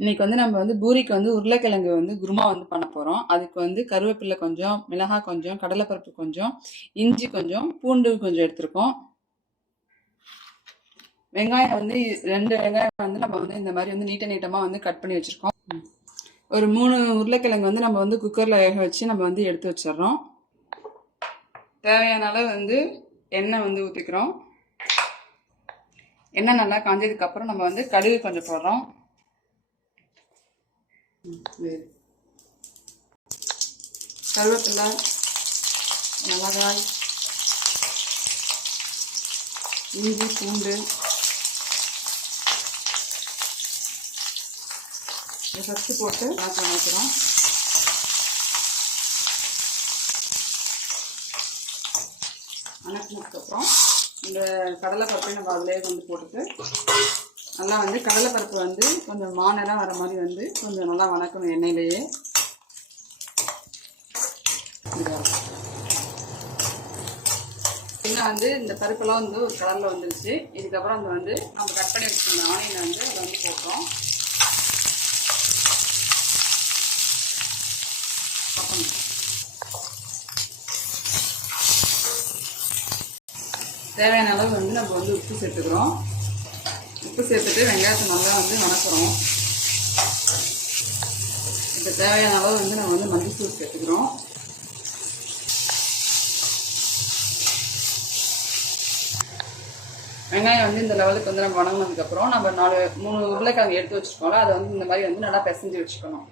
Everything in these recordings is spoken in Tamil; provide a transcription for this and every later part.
இன்னைக்கு வந்து நம்ம வந்து பூரிக்கு வந்து உருளைக்கிழங்கு வந்து குருமா வந்து பண்ண போகிறோம் அதுக்கு வந்து கருவேப்பிலை கொஞ்சம் மிளகாய் கொஞ்சம் கடலைப்பருப்பு கொஞ்சம் இஞ்சி கொஞ்சம் பூண்டு கொஞ்சம் எடுத்திருக்கோம். வெங்காயம் வந்து ரெண்டு வெங்காயம் வந்து நம்ம வந்து இந்த மாதிரி வந்து நீட்ட நீட்டமாக வந்து கட் பண்ணி வச்சுருக்கோம். ஒரு மூணு உருளைக்கிழங்கு வந்து நம்ம வந்து குக்கரில் வேக வச்சு நம்ம வந்து எடுத்து வச்சிடுறோம். தேவையான அளவு வந்து எண்ணெய் வந்து ஊற்றிக்கிறோம் எண்ணெய் நல்லா காஞ்சதுக்கப்புறம் நம்ம வந்து கடுகு கொஞ்சம் போடுறோம். கருவேப்பிலை மிளகாய் இஞ்சி பூண்டு இதை ஃபஸ்ட்டு போட்டு ஆக்க வைக்கிறோம் அணக்கினதுக்கப்புறம் இந்த கடலைப்பருப்பை நம்ம அதிலே வந்து போட்டுட்டு நல்லா வந்து கடலைப்பருப்பு வந்து கொஞ்சம் மானெல்லாம் வர மாதிரி வந்து கொஞ்சம் நல்லா வணக்கணும் எண்ணெயிலேயே. இன்னும் வந்து இந்த பருப்பெல்லாம் வந்து ஒரு கலரில் வந்துருச்சு. இதுக்கப்புறம் அந்த வந்து நம்ம கட் பண்ணி வச்சுருந்த ஆனியனை வந்து அதை வந்து போட்டோம். தேவையான அளவு வந்து நம்ம வந்து உப்பு சேர்த்துக்கிறோம். உப்பு சேர்த்துட்டு வெங்காயத்தை நல்லா வந்து வணக்குறோம். இப்போ தேவையான அளவு வந்து நம்ம வந்து மஞ்சள் சேர்த்துக்கிறோம். வெங்காயம் வந்து இந்த லெவலுக்கு வந்து நம்ம வணங்கினதுக்கப்புறம் நம்ம நாலு மூணு உருளைக்கிழங்கு எடுத்து வச்சுருக்கோம்ல அதை வந்து இந்த மாதிரி வந்து நல்லா பிசைஞ்சு வச்சுக்கணும்.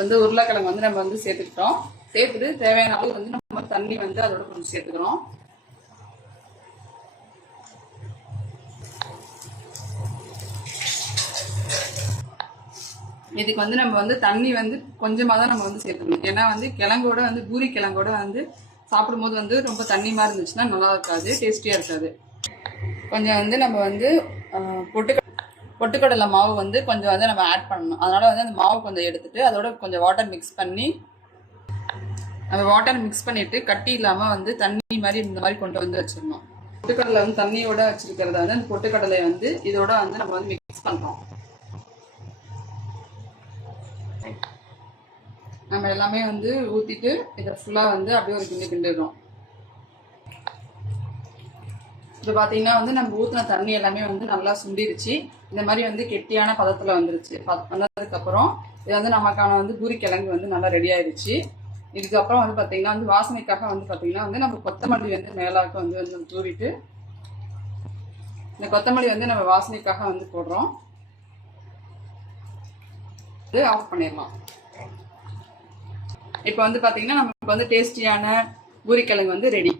வந்து உருளைக்கிழங்கு வந்து நம்ம வந்து சேர்த்துக்கிட்டோம். சேர்த்துட்டு தேவையான அளவு வந்து நம்ம தண்ணி வந்து அதோட கொஞ்சம் சேர்த்துக்கிறோம். இதுக்கு வந்து நம்ம வந்து தண்ணி வந்து கொஞ்சமாக தான் நம்ம வந்து சேர்த்துக்கணும். ஏன்னா வந்து கிழங்கோட வந்து பூரி கிழங்கோட வந்து சாப்பிடும்போது வந்து ரொம்ப தண்ணி மாதிரி இருந்துச்சுன்னா நல்லா இருக்காது டேஸ்டியாக இருக்காது. கொஞ்சம் வந்து நம்ம வந்து பொட்டு பொட்டுக்கடலை மாவு வந்து கொஞ்சம் வந்து நம்ம ஆட் பண்ணணும். அதனால் வந்து அந்த மாவு கொஞ்சம் எடுத்துட்டு அதோட கொஞ்சம் வாட்டர் மிக்ஸ் பண்ணி நம்ம வாட்டர் மிக்ஸ் பண்ணிவிட்டு கட்டி இல்லாமல் வந்து தண்ணி மாதிரி இந்த மாதிரி கொண்டு வந்து வச்சிடணும். பொட்டுக்கடலை வந்து தண்ணியோட வச்சிருக்கிறத வந்து அந்த பொட்டுக்கடலை வந்து இதோட வந்து நம்ம வந்து மிக்ஸ் பண்ணுறோம் நம்ம எல்லாமே வந்து ஊற்றிட்டு இதை ஃபுல்லாக வந்து அப்படியே ஒரு கிண்டு கிண்டுறோம் இப்போ பார்த்தீங்கன்னா வந்து நம்ம ஊற்றின தண்ணி எல்லாமே வந்து நல்லா சுண்டிருச்சு. இந்த மாதிரி வந்து கெட்டியான பதத்தில் வந்துருச்சு. வந்ததுக்கப்புறம் இது வந்து நமக்கான வந்து பூரி கிழங்கு வந்து நல்லா ரெடி ஆயிடுச்சு இதுக்கப்புறம் வந்து பார்த்தீங்கன்னா வந்து வாசனைக்காக வந்து பார்த்தீங்கன்னா வந்து நம்ம கொத்தமல்லி வந்து மேலாக்க வந்து வந்து தூவிட்டு இந்த கொத்தமல்லி வந்து நம்ம வாசனைக்காக வந்து போடுறோம். இது ஆஃப் பண்ணிடலாம். இப்போ வந்து பார்த்தீங்கன்னா நமக்கு வந்து டேஸ்டியான பூரிக்கிழங்கு வந்து ரெடி